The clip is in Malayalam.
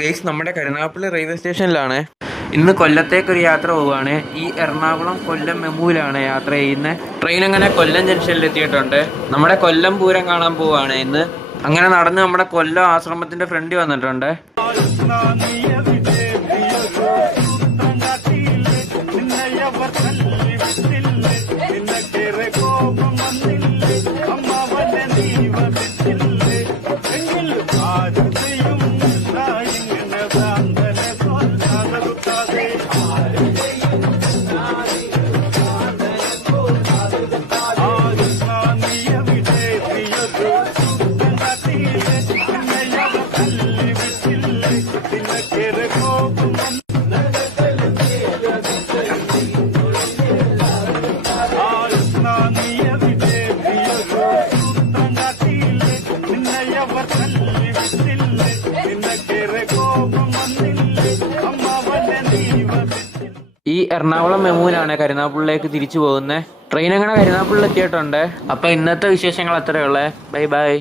ഗൈസ്, നമ്മുടെ കരുനാഗപ്പള്ളി റെയിൽവേ സ്റ്റേഷനിലാണ്. ഇന്ന് കൊല്ലത്തേക്കൊരു യാത്ര പോവുകയാണ്. ഈ എറണാകുളം കൊല്ലം മെമുവിലാണ് യാത്ര ചെയ്യുന്നത്. ട്രെയിൻ അങ്ങനെ കൊല്ലം ജംഗ്ഷനിൽ എത്തിയിട്ടുണ്ട്. നമ്മുടെ കൊല്ലം പൂരം കാണാൻ പോവുകയാണ് ഇന്ന്. അങ്ങനെ നടന്ന് നമ്മുടെ കൊല്ലം ആശ്രമത്തിന്റെ ഫ്രണ്ടിൽ വന്നിട്ടുണ്ട്. ഈ എറണാകുളം മെമുവിലാണ് കരുനാഗപ്പള്ളിയിലേക്ക് തിരിച്ചു പോകുന്നത്. ട്രെയിൻ അങ്ങനെ കരുനാഗപ്പള്ളിയിൽ എത്തിയിട്ടുണ്ട്. അപ്പൊ ഇന്നത്തെ വിശേഷങ്ങൾ അത്രയേ ഉള്ളേ. Bye bye.